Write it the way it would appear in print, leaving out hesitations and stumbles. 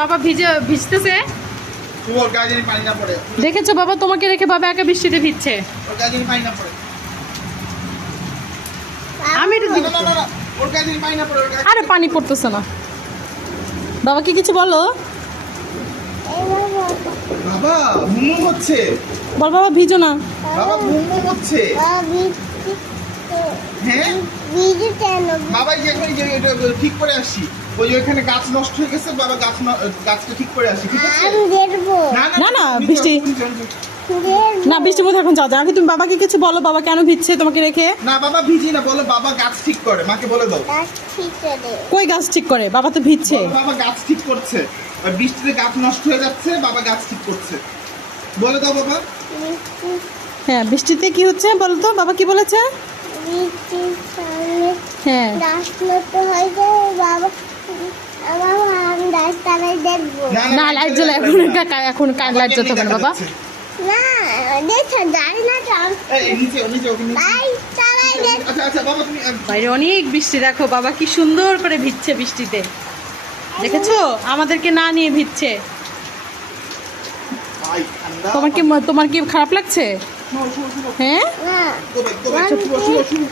বাবা ভিজতেছে। ওর গায়ে যেন পানি না পড়ে। দেখেছো বাবা, তোমাকে রেখে বাবা একা বৃষ্টিতে ভিজছে। ওর গায়ে যেন পানি না পড়ে। আমি এটা দিব। না, ওর গায়ে যেন পানি না পড়ে, ওর গায়ে। আরে পানি পড়তেছে না। বাবাকে কিছু বলো। বাবা মুমু হচ্ছে। বল বাবা ভিজো না। বাবা মুমু হচ্ছে। হ্যাঁ বাবা এই যে এখন এই যে এটা ঠিক করে আসি। ওই যে ওখানে গাছ নষ্ট হয়ে গেছে, বাবা গাছটা ঠিক করে আসি, ঠিক আছে? না, না, বৃষ্টি। না, বৃষ্টির মধ্যে এখন যাও। আগে তুমি বাবাকে কিছু বলো, বাবা কেন ভিজছে তোমাকে রেখে। না বাবা ভিজি না, বলো বাবা গাছ ঠিক করে, মাকে বলে দাও। কই গাছ ঠিক করে? বাবা তো ভিজছে। বলো বাবা গাছ ঠিক করছে, আর বৃষ্টিতে গাছ নষ্ট হয়ে যাচ্ছে, বাবা গাছ ঠিক করছে, বলে দাও বাবা। হ্যাঁ, বৃষ্টিতে কি হচ্ছে বলো তো, বাবা কি বলেছে? হ্যাঁ, না লাইট জ্বলে এখন কার লাইট জ্বলতে হবে না বাবা। আচ্ছা বাবা তুমি বাইরে অনেক বৃষ্টি, দেখো বাবা কি সুন্দর করে ভিজছে বৃষ্টিতে, দেখেছো? আমাদেরকে না নিয়ে ভিজছে। তোমার কি খারাপ লাগছে? হ্যাঁ, শুনো